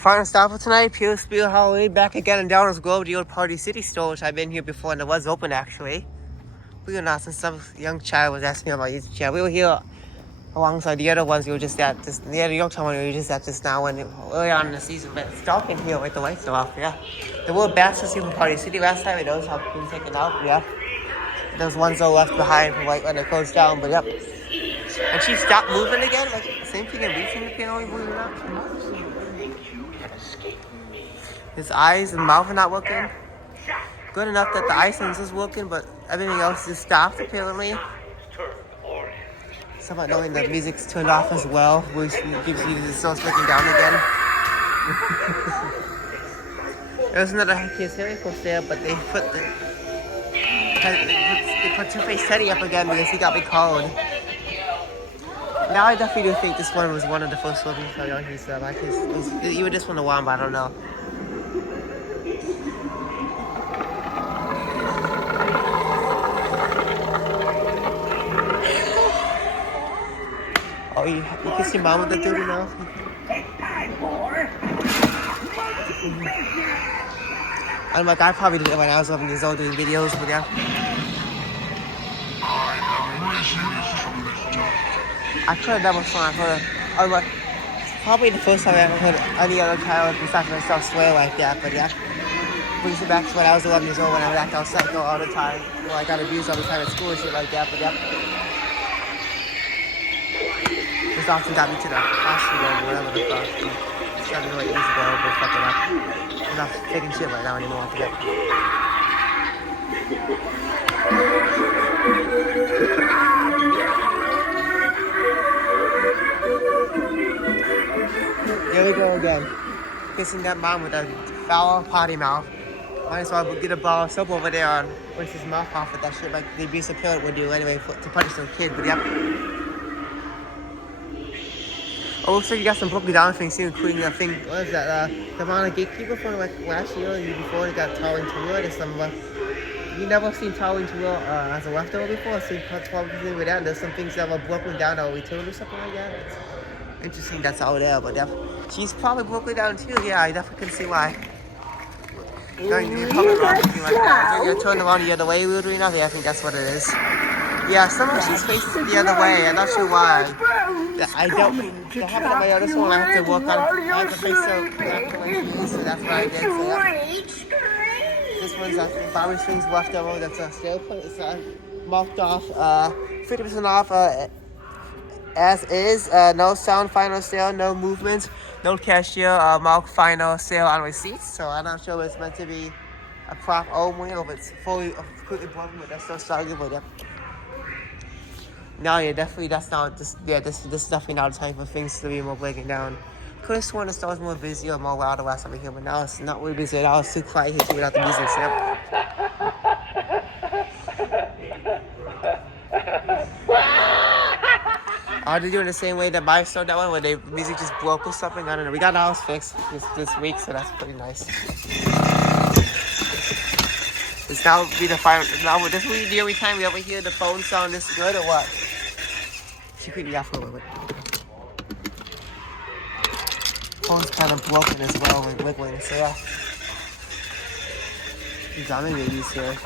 Final stop for tonight, Pure Spiel Halloween, back again in Downers Grove, the old Party City store, which I've been here before and it was open actually. We were not, since some young child was asking me about YouTube channel. We were here alongside the other ones we were just at, the other Yorktown one we were just at just now, and early on in the season, but it's dark in here with the lights are off, yeah. There were bats to see from Party City last time, and those have been taken out, yeah. Those ones though left behind from like when they closed down, but yep. And she stopped moving again, like same thing in recent apparently, believe it or not. His eyes and mouth are not working. Good enough that the eye sense is working, but everything else just stopped apparently. Somehow knowing that music's turned off as well, which gives you the still breaking down again. There's another Kids Harry post there, but they put Two-Face Teddy up again because he got me called. Now I definitely do think this one was one of the first ones for Yankees. You would just want to one, but I don't know. Oh, you can see Mom with the duty now. I'm like, I probably did it when I was 11 years old doing videos, but yeah. I could have never sworn I heard it. Probably the first time I ever heard any other child besides myself swear like that, but yeah. Brings me back to when I was 11 years old when I would act out psycho all the time. Well, I got abused all the time at school and shit like that, but yeah. This often got me to the hospital or whatever the fuck. It's got me like years ago, but fuck it up. I'm not taking shit right now anymore. Forget. Here we go again. Kissing that mom with a foul potty mouth. Might as well get a ball of soap over there and rinse his mouth off with that shit like the abusive parent would do anyway to punish their kid, but yep. Oh, looks like you got some broken down things too, including that thing, what is that, the Mana Gatekeeper from like last year or the year before they got Towering Tour. There's some, you never seen Towering Tour as a leftover before, so you can't talk with that. There's some things that were broken down that were returned or something like that. It's interesting that's out there, but she's probably broken down too, yeah, I definitely can see why. You're probably wrong thinking like that. You're turned around the other way, weirdly enough, yeah, I think that's what it is. Yeah, somehow she's facing the other way, I'm not sure why. I don't think that happened to my other one. I have to work on. I have to face so that's what I did. So this one's Bobby Strings leftover. That's a sale point. It's marked off 50% off as is. No sound final sale, no movements, no cashier. Mark final sale on receipts. So I'm not sure if it's meant to be a prop only or if it's fully completely broken, but that's still struggling with it. No, yeah, definitely. That's not. This is definitely not the time for things to be more breaking down. Could have sworn the store was more busy or more loud the last time we here, but now it's not really busy at all. It's too quiet here without the music. So, yep. Are they doing the same way that my store that one, where the music just broke or something? I don't know. We got the house fixed this week, so that's pretty nice. It's now be the final. Now, this will be the only time we ever hear the phone sound this good or what? She could be off a little bit. Phone's kind of broken as well with wiggling, so yeah. Zombie babies here.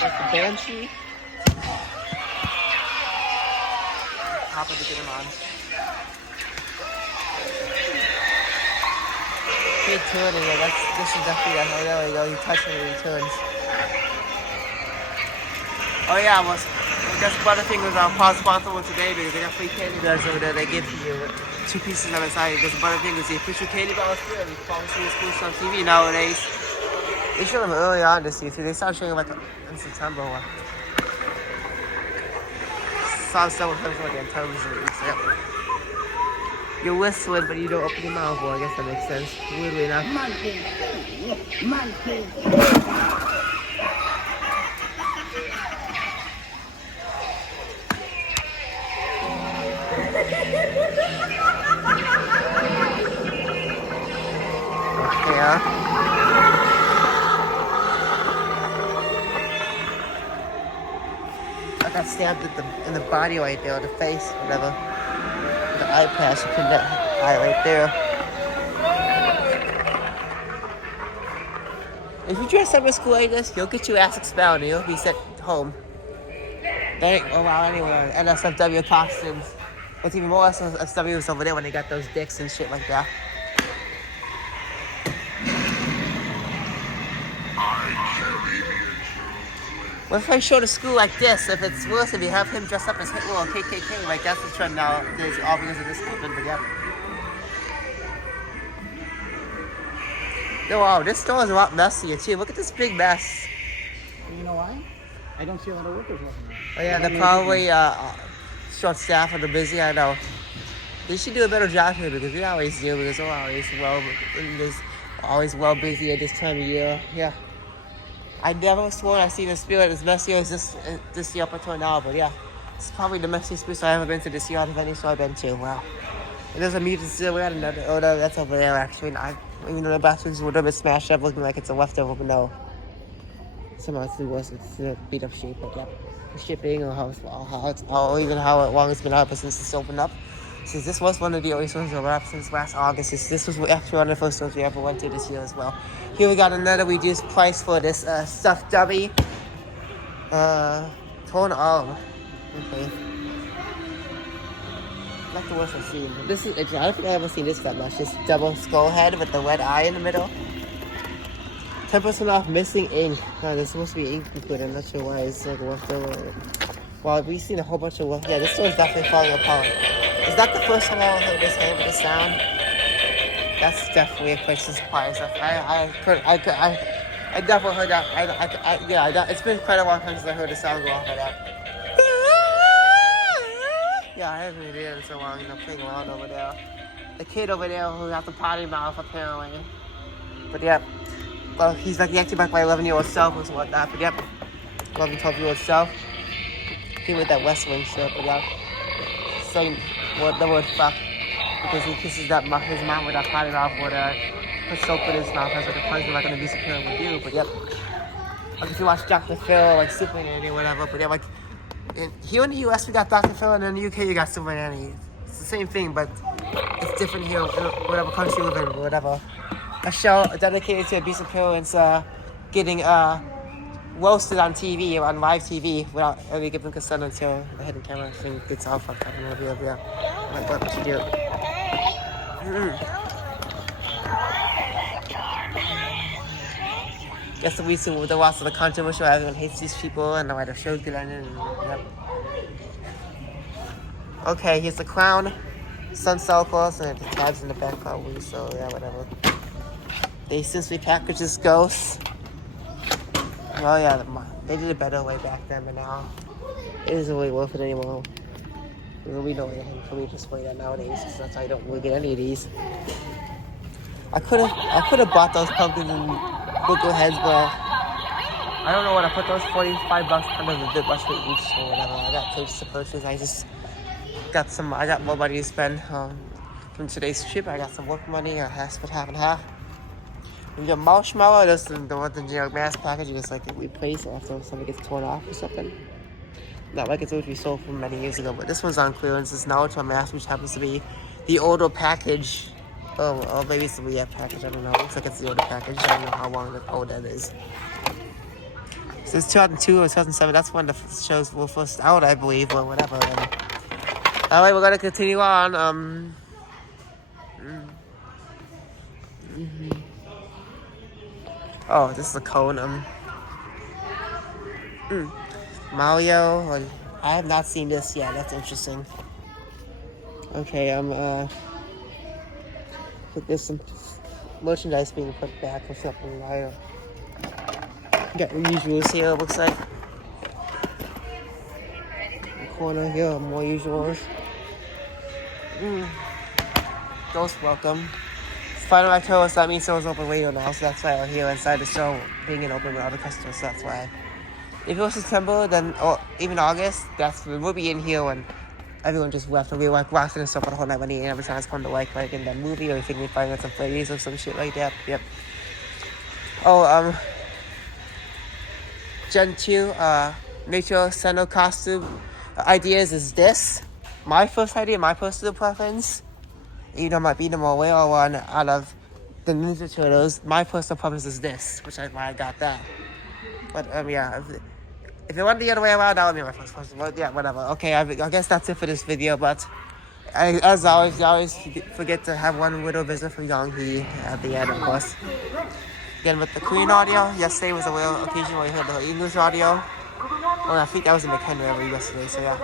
That's the Banshee. Papa to get him on. Big turning, yeah, this is definitely that. Oh, there we go, he touched it and he turns. Oh yeah, I guess Butterfingers was our sponsor today because they got free candy bars over there. They give you 2 pieces on the side. Because Butterfingers, the official candy bars here. You probably see this post on TV nowadays. They show them early on this year too. They started showing them like in September. Saw someone comes like on television. Yep. You're whistling, but you don't open your mouth. Well, I guess that makes sense. Weirdly enough. I got stabbed in the body right there, or the face, whatever. The eye patch in that eye right there. If you dress up at school like this, you'll get your ass expelled and you'll be sent home. They ain't allowed anywhere. NSFW costumes. It's even more NSFWs over there when they got those dicks and shit like that. What if I show the school like this? If it's worse, if you have him dress up as Hitler or KKK, like that's the trend now. There's all because of this movement, but yeah. Oh, wow, this store is a lot messier too. Look at this big mess. You know why? I don't see a lot of workers working there. Oh yeah, they're probably short staffed or they're busy. I know. They should do a better job here because we always do. Because we're always well busy at this time of year. Yeah. I never swore I've seen a spirit as messy as this year up until now, but yeah. It's probably the messiest place I've ever been to this year out of any store I've been to. Wow. And there's a mutant still. We had another odor that's over there actually. Even though the bathrooms would have been smashed up looking like it's a leftover, but no. Somehow it's worse. It's in a beat up shape, but yeah. The shipping or how long it's been out since it's opened up. Since this was one of the only stores that were up since last August. This was actually one of the first stores we ever went to this year as well. Here we got another reduced price for this stuffed dummy. Torn arm. Okay. Not the worst I've seen. I don't think I've ever seen this that much. This double skull head with the red eye in the middle. 10% off missing ink. No, there's supposed to be ink included. I'm not sure why it's like left over. Well, we've seen a whole bunch of yeah, this store is definitely falling apart. Is that the first time I ever heard this name with this sound? That's definitely a place to supply stuff. I definitely heard that. It's been quite a long time since I heard the sound go off like that. Yeah, I haven't been there in so long, playing around over there. The kid over there who got the potty mouth apparently. But yeah, well, he's like acting like my 11-year-old self or whatnot. But yep, 11, 12-year-old self. He with that West Wing shirt, but yeah, saying the word fuck because he kisses his mom with that potty mouth or put soap in his mouth as like a punishment like an abusive parent would do. But yep, like if you watch Dr. Phil, like Super Nanny or whatever, but yeah, like here in the US we got Dr. Phil and in the UK you got Super Nanny. It's the same thing, but it's different here in whatever country you live in or whatever. A show dedicated to abusive parents getting roasted on TV, on live TV, without ever giving consent until the hidden camera thing gets all fucked up and revealed. Yeah, like what would you do? Guess the reason the lots of the controversial everyone hates these people and why the show's good on it. Yep. Okay, here's the clown, sun circles, and the tabs in the back probably. So yeah, whatever. They since repackaged this ghost. Well, yeah, they did a better way back then, but now it isn't really worth it anymore. There'll be no way for me to display that nowadays, because that's why I don't really get any of these. I could have bought those pumpkins and Google heads, but I don't know what I put those $45 under the big rush for each or whatever. I got tapes to purchase. I got more money to spend from today's trip. I got some work money. I have split half and half. And the marshmallow, that's the generic mass package, just like replace after something gets torn off or something. Not like it's what we sold from many years ago, but this one's on clearance. It's now to a mass, which happens to be the older package. Oh, maybe it's the re-up package. I don't know. Looks like it's the older package. I don't know how long old that is. So it's 2002 or 2007. That's when the shows were first out, I believe, or whatever. All right, we're gonna continue on. Oh, this is a cone. Mario. I have not seen this yet. That's interesting. Okay, there's some merchandise being put back or something. I got usuals here. It looks like. In the corner here, more usuals. Ghost welcome. Final October, so that means stores open later now, so that's why I'm here inside the store being an open with other customers, so that's why. If it was September, then, or even August, we'll be in here when everyone just left and we were like watching and stuff for the whole night when every time it's fun to like in that movie or you think we find out some plays or some shit like that. Yep. Oh, Gen 2, Nature Center costume ideas is this. My first idea, my personal preference, might be the more real one out of the Ninja Turtles. My personal preference is this, which is why I got that. But yeah, if you want the other way around, that would be my first preference. But yeah, whatever. Okay, I guess that's it for this video. But as always, you always forget to have one little visit from Young Hee at the end, of course. Again, with the Korean audio, yesterday was a real occasion where you heard the English audio. Well, I think that was in McHenry over yesterday, so yeah.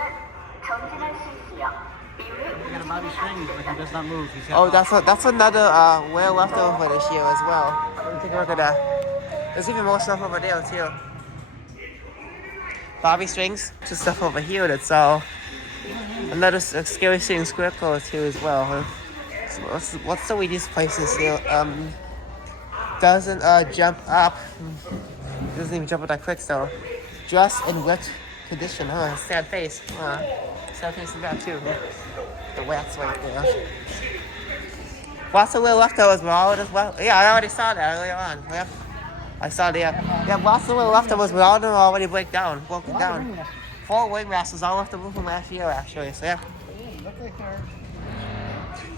We got a Bobby Strings, but he does not move. He's Oh, that's another whale leftover for this year as well. Take a look at that. There's even more stuff over there too. Bobby Strings, just stuff over here that's all. Another scary thing squirrel too as well. What's the way these places here? Doesn't jump up. Doesn't even jump up that quick, so. Dress in wet condition, huh? Sad face. Sad face in that too. The wet's right there. What's the little leftovers were all as well? Yeah, I already saw that earlier on. Yep. I saw that. Yeah, what's the little leftovers were all already broken down. 4 wing rasters all left over from last year actually, so yeah. Look like they're...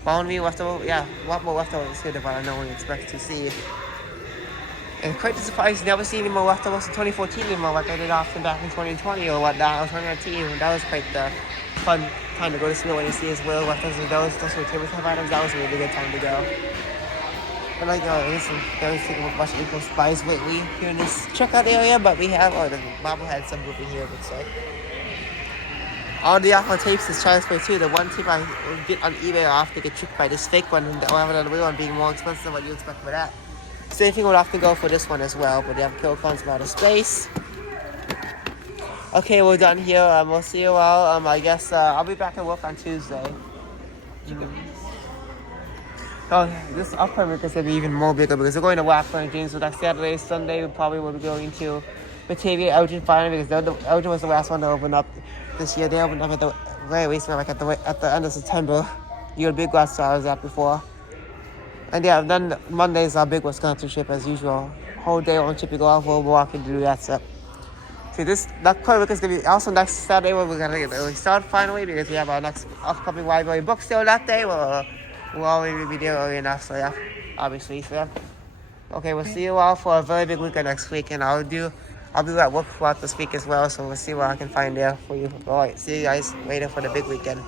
Boundary leftover, yeah, a lot more leftovers here than what I normally expect to see. And quite surprised, never seen any more leftovers in 2014 anymore, like I did often back in 2020 or whatnot, or 2019. That was quite the fun time to go to Snow and see as well. Leftovers of those were tabletop items. That was a really good time to go. But like, there's some very much equal spies lately here in this checkout area, but we have, the bobblehead some over here, it looks like. All the Aqua tapes is child's play too. The one tape I get on eBay, I often get tricked by this fake one, and the real one being more expensive than what you expect for that. Same thing would often go for this one as well, but they have Kill Cons from Outer Space. Okay, we're done here. We'll see you all. I guess I'll be back at work on Tuesday. Oh, this upcoming week is going to be even more bigger because we're going to Rockland James. So that Saturday, Sunday, we probably will be going to Batavia Elgin finally because Elgin was the last one to open up this year. They opened up at the very least, like at the end of September. You had Big Glass I was at before. And yeah, then Monday's our big Wisconsin trip as usual. Whole day on trip, we go off, we'll walk and do that stuff. See, that part week is going to be also next Saturday where we're going to get early start finally because we have our next upcoming library book sale that day. We'll already be there early enough, so yeah, obviously, so yeah. Okay, we'll see you all for a very big weekend next week, and I'll be at work throughout this week as well, so we'll see what I can find there for you. Alright, see you guys later for the big weekend.